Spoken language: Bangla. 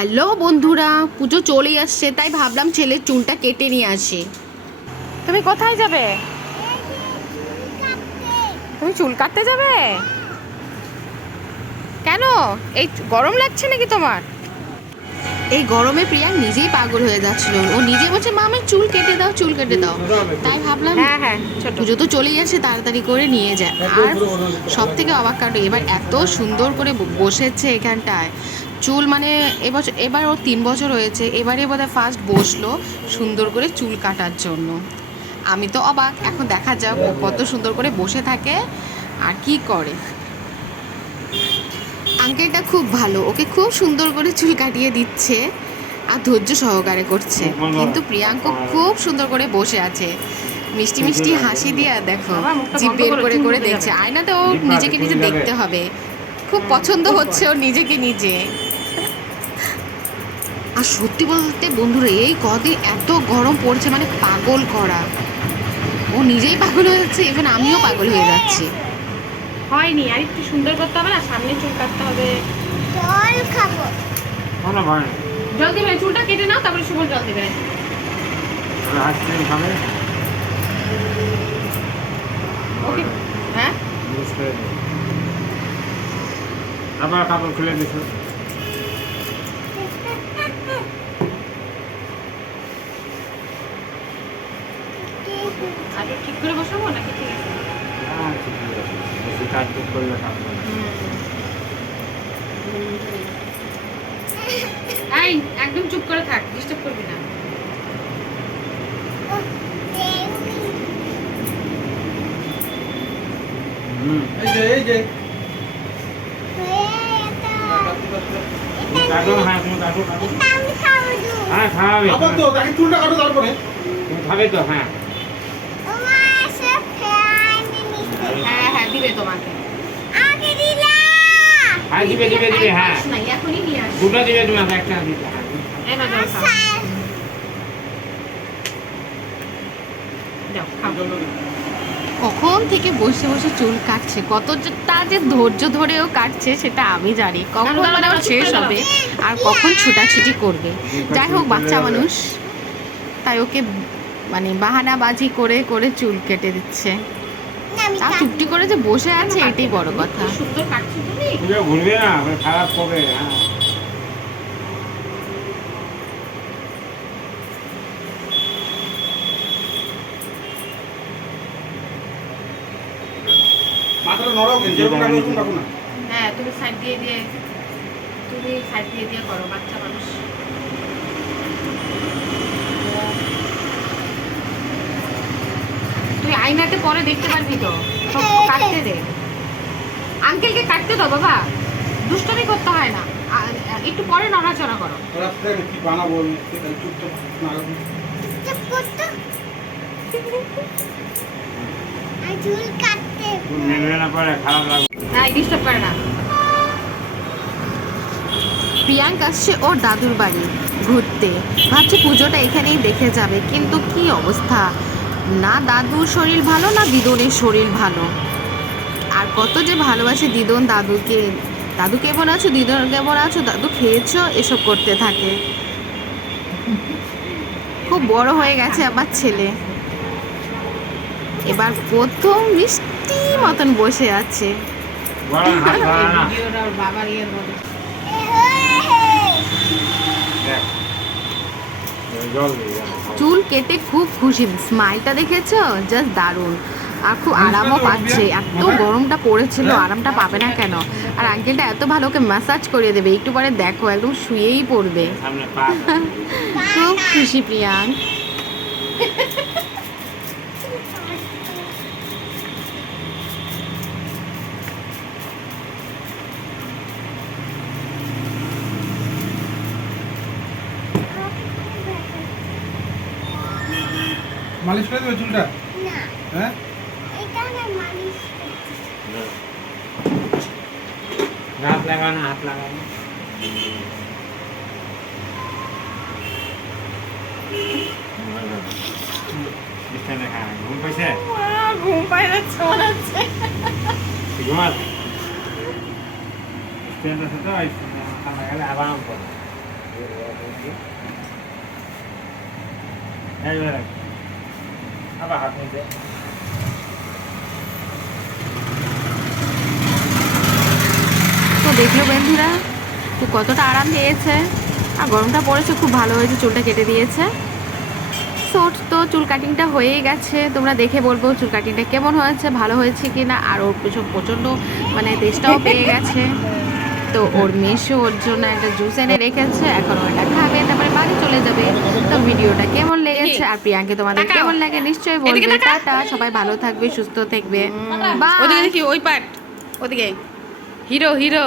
হ্যালো বন্ধুরা পুজো চলেই আসছে তাই ভাবলাম ছেলের চুলটা কেটে নিয়ে আসি। তুমি কোথায় যাবে? তুমি চুল কাটতে যাবে? কেন? এই গরম লাগছে নাকি তোমার? এই গরমে প্রিয়া নিজেই পাগল হয়ে যাচ্ছিল। ও নিজে বলছে মা আমি চুল কেটে দাও চুল কেটে দাও। তাই ভাবলাম হ্যাঁ হ্যাঁ ছোট। পুজো তো চলেই আসে তাড়াতাড়ি করে নিয়ে যায়। আর সব থেকে অবাক কাণ্ড এবার এত সুন্দর করে বসেছে এখানটায়। চুল মানে এবছর এবার ওর তিন বছর হয়েছে এবারে বোধহয় ফার্স্ট বসল সুন্দর করে চুল কাটার জন্য। আমি তো অবাক এখন দেখা যাক ও কত সুন্দর করে বসে থাকে আর কি করে। আঙ্কেলটা খুব ভালো ওকে খুব সুন্দর করে চুল কাটিয়ে দিচ্ছে আর ধৈর্য সহকারে করছে। কিন্তু প্রিয়াঙ্ক খুব সুন্দর করে বসে আছে। মিষ্টি মিষ্টি হাসি দিয়ে দেখো জিভ বের করে করে দেখছে। আয়নাতে ও নিজেকে নিজে দেখতে হবে। খুব পছন্দ হচ্ছে ওর নিজেকে নিজে। আর সত্যি বলতে বন্ধুরা এই কদিন এত গরম পড়ছে মানে পাগল করা। ও নিজেই পাগল হয়ে যাচ্ছে ইভেন আমিও পাগল হয়ে যাচ্ছি। হয়নি আর একটু সুন্দর করতে হবে না সামনে চুল কাটতে হবে। জল খাব। ভয় নেই জল দিবে চুলটা কেটে নাও তারপরে সুবল জল দিবে। আইসক্রিম খাবে? ওকে। হ্যাঁ? আবার কাপড় খুলে দিছো করে বসাবো নাকি ঠিক আছে? হ্যাঁ, ঠিক আছে। বেশি কাটকুট করলে কাপড় এই একদম চুপ করে থাক ডিস্টার্ব করবি না। এই যে এই যে। কাটো হ্যাঁ তুমি কাটো কাটো। হ্যাঁ খাওয়াবে আবার তো তাকে চুলটা কাটো তারপরে। তুমি খাবে তো হ্যাঁ। দিবে তোমাকে। আগে দিলা। হ্যাঁ দিবে দিবে দিবে হ্যাঁ। না এখনই নিয়ে দুটো দিবে তোমাকে একটা দিবে এই না যাও কখন থেকে বসে বসে চুল কাটছে? কত যে তার যে ধৈর্য ধরেও কাটছে সেটা আমি জানি। কখন মানে শেষ হবে আর কখন ছুটাছুটি করবে। যাই হোক বাচ্চা মানুষ তাই ওকে মানে বাহানাবাজি করে করে চুল কেটে দিচ্ছে। আমি চুপটি করে যে বসে আছে এটাই বড় কথা। কি সুন্দর কাটছো তুমি তুমি ঘুরবে না খারাপ হ্যাঁ মাথাটা নড়াও না। হ্যাঁ তুমি সাইড দিয়ে দিয়ে তুমি সাইড দিয়ে দিয়ে করো বাচ্চা মানুষ। আয়নাতে পরে দেখতে পারবি তো। সব কাটতে দে। আঙ্কেলকে কাটতে দাও বাবা। দুষ্টমি করতে হয় না। একটু পরে নড়াচড়া করো। ওরা কি বানাবো চুল কাটতে না পরে খারাপ লাগবে। না ডিস্টার্ব করে না। প্রিয়াঙ্ক আসছে ওর দাদুর বাড়ি ঘুরতে। ভাবছে পুজোটা এখানেই দেখে যাবে কিন্তু কি অবস্থা? না দাদুর শরীর ভালো না দিদনের শরীর ভালো? আর কত যে ভালোবাসে দিদন দাদুকে। দাদু কেমন আছো? দিদন কেমন আছো? দাদু খেয়েছো? এসব করতে থাকে। খুব বড় হয়ে গেছে আমার ছেলে। এবার প্রথম মিষ্টি মতন বসে আছে। বাবার ইয়ের মতো দেখ জল দিয়ে দাও। চুল কেটে খুব খুশি। স্মাইলটা দেখেছ? জাস্ট দারুণ। আর খুব আরামও পাচ্ছে। এত গরমটা পড়েছিল আরামটা পাবে না কেন? আর আঙ্কেলটা এত ভালো ওকে ম্যাসাজ করিয়ে দেবে। একটু পরে দেখো একদম শুয়েই পড়বে। খুব খুশি প্রিয়াঙ্ক মালিশ করে দেবে চুলটা? না। হ্যাঁ? হাত লাগানো হাত লাগানো। ঘুম পাইছে? ঘুম পাই যাচ্ছে মনে হচ্ছে ঘুমাস স্ট্যান্ড আছে তো এই গেলে আরাম করে এইবার আবার হাত তো দেখল বন্ধুরা তো কতটা আরাম পেয়েছে। আর গরমটা পড়েছে খুব ভালো হয়েছে চুলটা কেটে দিয়েছে। সো তো চুল কাটিংটা হয়েই গেছে। তোমরা দেখে বলব চুল কাটিংটা কেমন হয়েছে ভালো হয়েছে কি না আর ওর পিছন প্রচণ্ড মানে তেষ্টাও পেয়ে গেছে। তো ওর মেশো ওর জন্য একটা জুস এনে রেখেছে এখন ওটা খাবে তারপরে বাড়ি চলে যাবে। তো ভিডিওটা কেমন লেগেছে? আর প্রিয়াঙ্কে তোমাদের কেমন লাগে নিশ্চয়ই বলবে। টাটা সবাই ভালো থাকবে সুস্থ থাকবে। ওদিকে দেখি ওই পার্ট ওদিকে। Hero hero.